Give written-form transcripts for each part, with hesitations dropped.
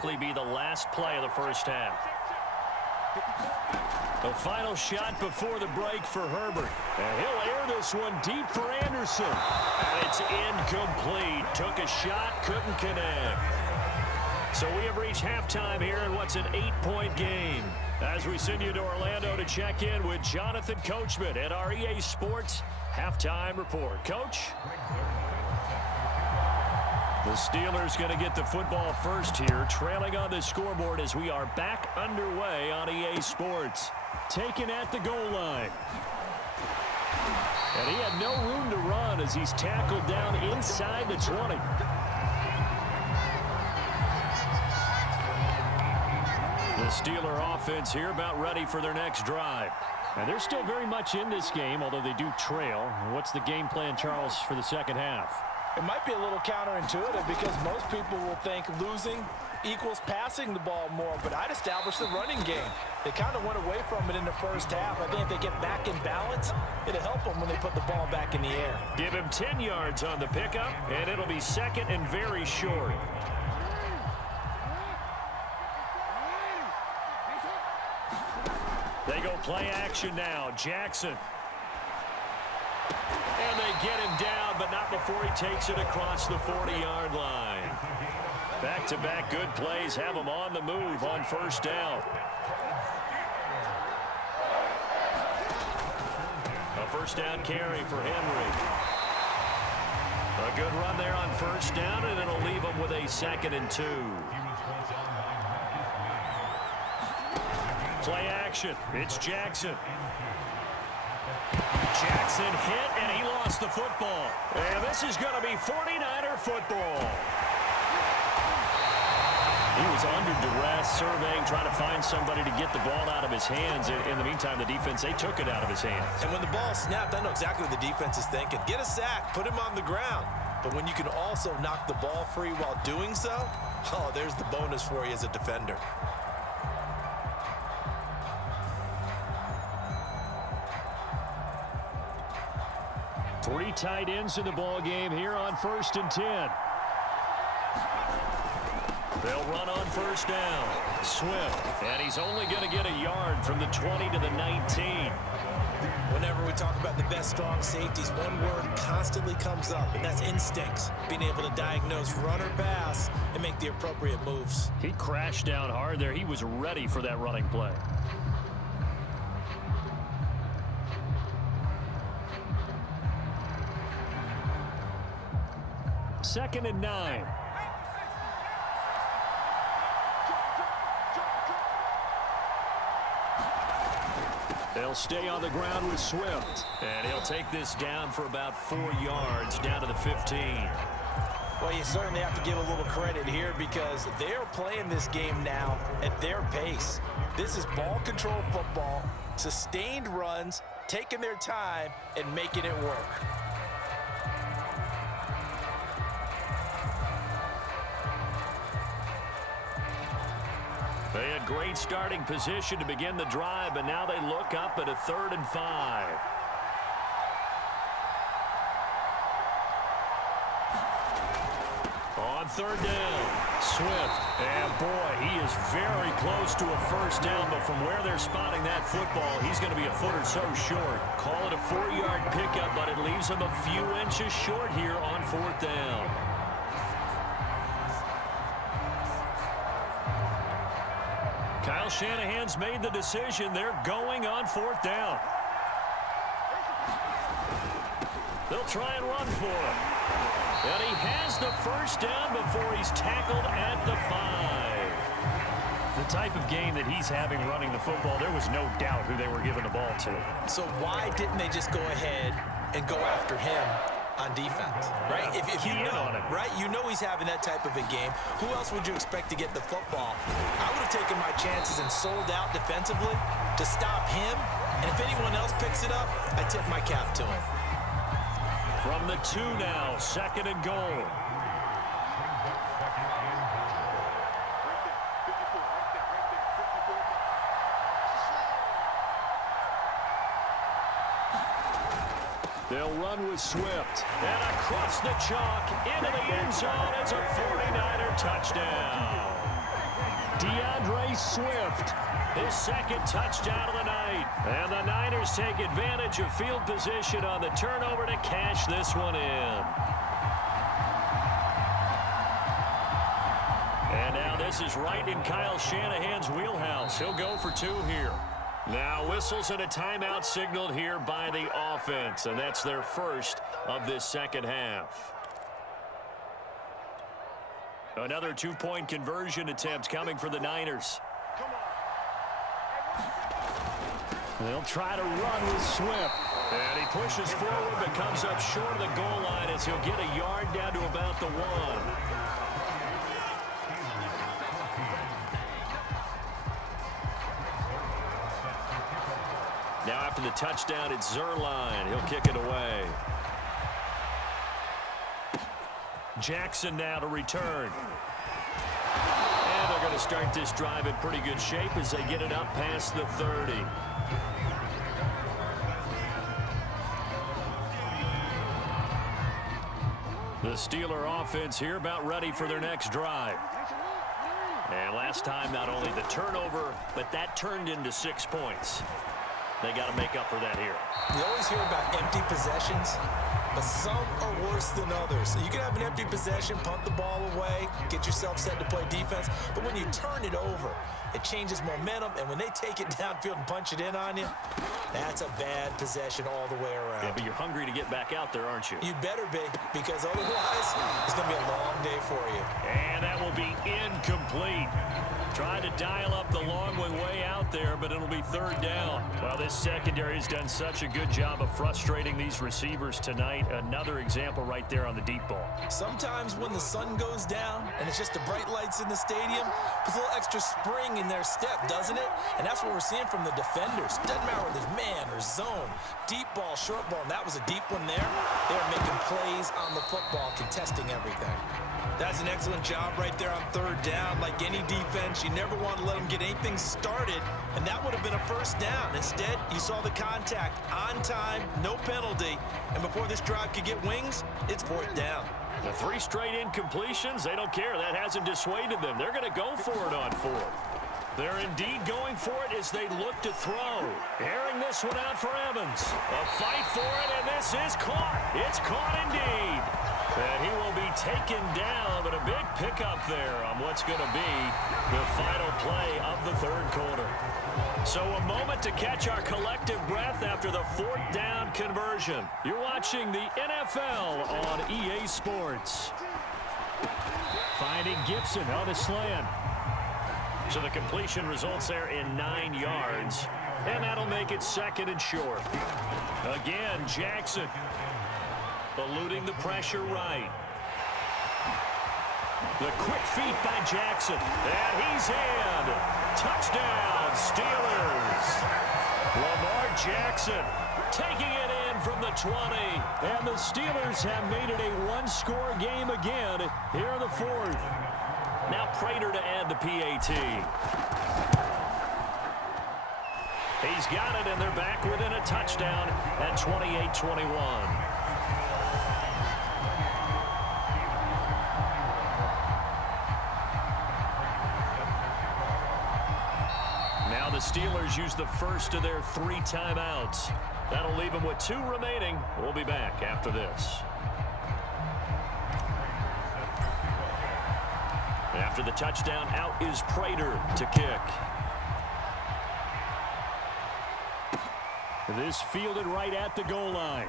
Be the last play of the first half. The final shot before the break for Herbert. And he'll air this one deep for Anderson. And it's incomplete. Took a shot, couldn't connect. So we have reached halftime here in what's an 8-point game. As we send you to Orlando to check in with Jonathan Coachman at our EA Sports Halftime Report. Coach? The Steelers going to get the football first here, trailing on the scoreboard as we are back underway on EA Sports. Taken at the goal line. And he had no room to run as he's tackled down inside the 20. The Steeler offense here about ready for their next drive. And they're still very much in this game, although they do trail. What's the game plan, Charles, for the second half? It might be a little counterintuitive because most people will think losing equals passing the ball more, but I'd establish the running game. They kind of went away from it in the first half. I think if they get back in balance, it'll help them when they put the ball back in the air. Give him 10 yards on the pickup, and it'll be second and very short. They go play action now. Jackson. And they get him down, but not before he takes it across the 40-yard line. Back-to-back good plays have him on the move on first down. A first down carry for Henry. A good run there on first down, and it'll leave him with a 2nd and 2. Play action. It's Jackson. Jackson hit, and he lost the football. And this is going to be 49er football. He was under duress, surveying, trying to find somebody to get the ball out of his hands. In the meantime, the defense, they took it out of his hands. And when the ball snapped, I know exactly what the defense is thinking. Get a sack, put him on the ground. But when you can also knock the ball free while doing so, oh, there's the bonus for you as a defender. Three tight ends in the ball game here on 1st and 10. They'll run on first down. Swift, and he's only going to get a yard from the 20 to the 19. Whenever we talk about the best strong safeties, one word constantly comes up, and that's instincts. Being able to diagnose run or pass and make the appropriate moves. He crashed down hard there. He was ready for that running play. Second and 9. They'll stay on the ground with Swift. And he'll take this down for about 4 yards down to the 15. Well, you certainly have to give a little credit here because they're playing this game now at their pace. This is ball control football, sustained runs, taking their time, and making it work. They had great starting position to begin the drive, but now they look up at a 3rd and 5. On 3rd down, Swift. And boy, he is very close to a first down, but from where they're spotting that football, he's going to be a foot or so short. Call it a 4-yard pickup, but it leaves him a few inches short here on 4th down. Kyle Shanahan's made the decision. They're going on 4th down. They'll try and run for it. And he has the first down before he's tackled at the 5. The type of game that he's having running the football, there was no doubt who they were giving the ball to. So why didn't they just go ahead and go after him on defense, right? If you know, right, you know he's having that type of a game. Who else would you expect to get the football? I would have taken my chances and sold out defensively to stop him. And if anyone else picks it up, I tip my cap to him. From the 2 now, 2nd and goal. They'll run with Swift. And across the chalk into the end zone. It's a 49er touchdown. DeAndre Swift, his second touchdown of the night. And the Niners take advantage of field position on the turnover to cash this one in. And now this is right in Kyle Shanahan's wheelhouse. He'll go for 2 here. Now whistles and a timeout signaled here by the offense, and that's their first of this second half. Another 2-point conversion attempt coming for the Niners. They'll try to run with Swift. And he pushes forward but comes up short of the goal line as he'll get a yard down to about the 1. Now after the touchdown, it's Zerline. He'll kick it away. Jackson now to return. And they're going to start this drive in pretty good shape as they get it up past the 30. The Steeler offense here about ready for their next drive. And last time, not only the turnover, but that turned into 6 points. They got to make up for that here. You always hear about empty possessions, but some are worse than others. So you can have an empty possession, punt the ball away, get yourself set to play defense, but when you turn it over, it changes momentum, and when they take it downfield and punch it in on you, that's a bad possession all the way around. Yeah, but you're hungry to get back out there, aren't you? You'd better be, because otherwise, it's going to be a long day for you. And that will be incomplete. Trying to dial up the long one way out there, but it'll be 3rd down. Well, this secondary has done such a good job of frustrating these receivers tonight. Another example right there on the deep ball. Sometimes when the sun goes down and it's just the bright lights in the stadium, puts a little extra spring in their step, doesn't it? And that's what we're seeing from the defenders. Doesn't matter whether it's man or zone, deep ball, short ball, and that was a deep one there. They're making plays on the football, contesting everything. That's an excellent job right there on 3rd down. Like any defense, you never want to let them get anything started, and that would have been a 1st down. Instead, you saw the contact on time, no penalty, and before this drive could get wings, it's 4th down. The 3 straight incompletions, they don't care. That hasn't dissuaded them. They're going to go for it on 4th. They're indeed going for it as they look to throw. Airing this one out for Evans. A fight for it, and this is caught. It's caught indeed. And he will be taken down, but a big pickup there on what's going to be the final play of the 3rd quarter. So a moment to catch our collective breath after the 4th down conversion. You're watching the NFL on EA Sports. Finding Gibson on a slant. So the completion results there in 9 yards. And that'll make it 2nd and short. Again, Jackson eluding the pressure right. The quick feet by Jackson. And he's in. Touchdown, Steelers. Lamar Jackson taking it in from the 20. And the Steelers have made it a 1-score game again here in the 4th. Now Prater to add the PAT. He's got it, and they're back within a touchdown at 28-21. Now the Steelers use the first of their 3 timeouts. That'll leave them with 2 remaining. We'll be back after this. After the touchdown, out is Prater to kick. This fielded right at the goal line.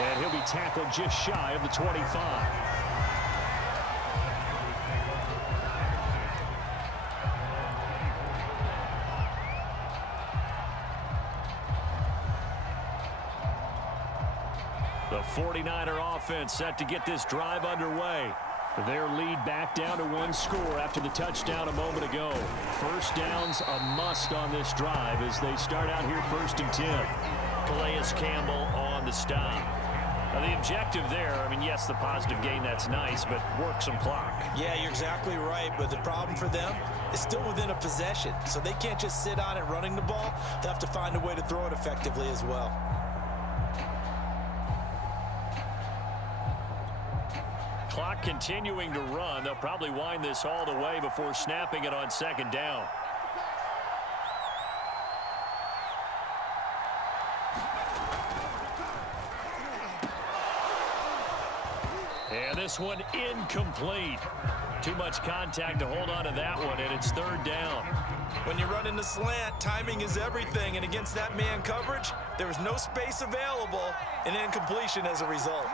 And he'll be tackled just shy of the 25. The 49er offense set to get this drive underway. Their lead back down to 1 score after the touchdown a moment ago. 1st down's a must on this drive as they start out here 1st and 10. Calais Campbell on the stop. Now the objective there, I mean, yes, the positive gain, that's nice, but work some clock. Yeah, you're exactly right, but the problem for them is still within a possession, so they can't just sit on it running the ball. They have to find a way to throw it effectively as well. Clock continuing to run. They'll probably wind this all the way before snapping it on second down. And this one incomplete. Too much contact to hold on to that one, and it's third down. When you're running the slant, timing is everything, and against that man coverage, there was no space available, and incompletion as a result.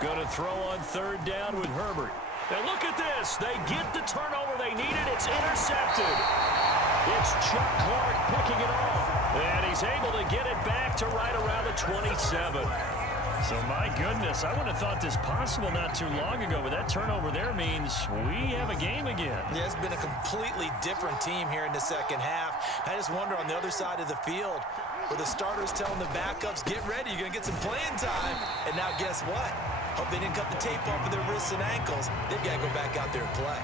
Going to throw on third down with Herbert. Now look at this. They get the turnover they needed. It's intercepted. It's Chuck Clark picking it off. And he's able to get it back to right around the 27. So, my goodness, I wouldn't have thought this possible not too long ago, but that turnover there means we have a game again. Yeah, it's been a completely different team here in the second half. I just wonder on the other side of the field where the starters telling the backups, get ready, you're going to get some playing time. And now guess what? Hope they didn't cut the tape off of their wrists and ankles. They've got to go back out there and play.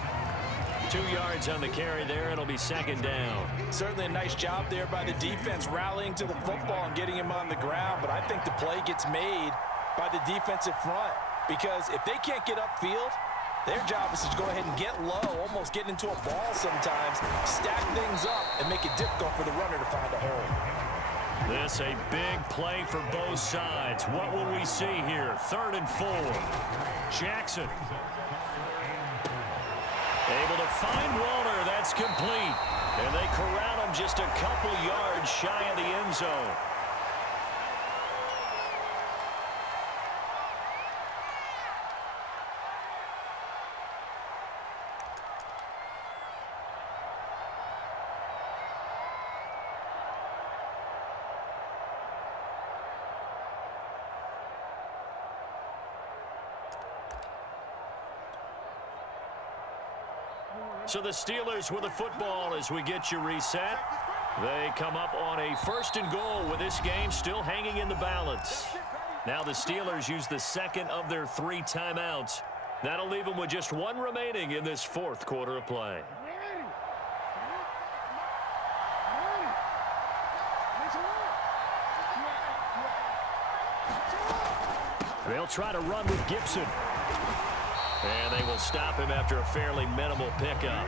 2 yards on the carry there. It'll be second down. Certainly a nice job there by the defense rallying to the football and getting him on the ground. But I think the play gets made by the defensive front because if they can't get upfield, their job is to go ahead and get low, almost get into a ball sometimes, stack things up, and make it difficult for the runner to find a hole. This a big play for both sides. What will we see here? 3rd and 4. Jackson. Able to find Walter. That's complete. And they corral him just a couple yards shy of the end zone. So the Steelers with the football as we get you reset. They come up on a 1st and goal with this game still hanging in the balance. Now the Steelers use the second of their 3 timeouts. That'll leave them with just 1 remaining in this 4th quarter of play. They'll try to run with Gibson. And they will stop him after a fairly minimal pickup.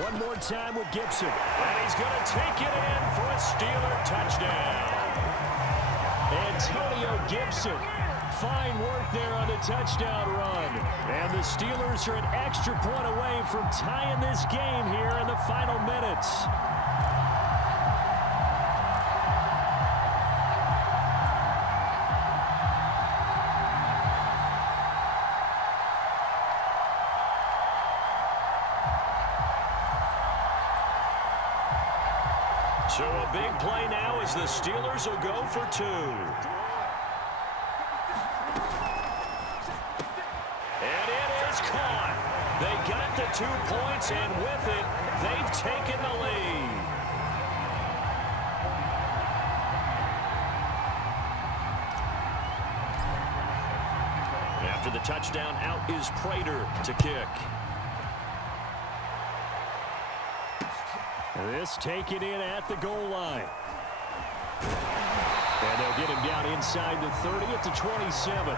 One more time with Gibson. And he's going to take it in for a Steeler touchdown. Antonio Gibson. Fine work there on the touchdown run. And the Steelers are an extra point away from tying this game here in the final minutes. So a big play now as the Steelers will go for 2. And it is caught. They got the 2 points, and with it, they've taken the lead. After the touchdown, out is Prater to kick. This taken in at the goal line. And they'll get him down inside the 30 at the 27.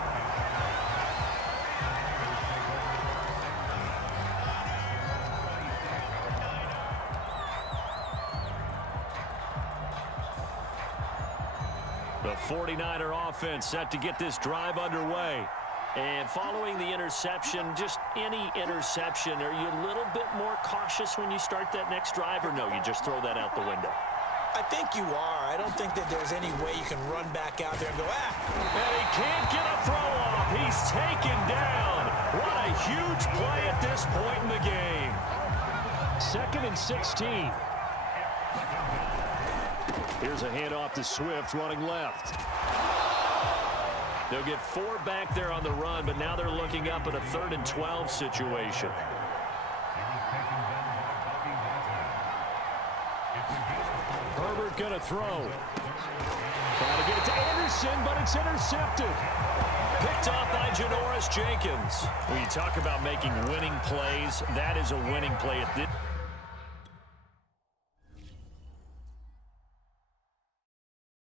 The 49er offense set to get this drive underway. And following the interception, just any interception, are you a little bit more cautious when you start that next drive, or no, you just throw that out the window? I think you are. I don't think that there's any way you can run back out there and go, And he can't get a throw off. He's taken down. What a huge play at this point in the game. 2nd and 16. Here's a handoff to Swift running left. They'll get 4 back there on the run, but now they're looking up at a 3rd and 12 situation. Herbert going to throw. Trying to get it to Anderson, but it's intercepted. Picked off by Janoris Jenkins. When you talk about making winning plays, that is a winning play at this.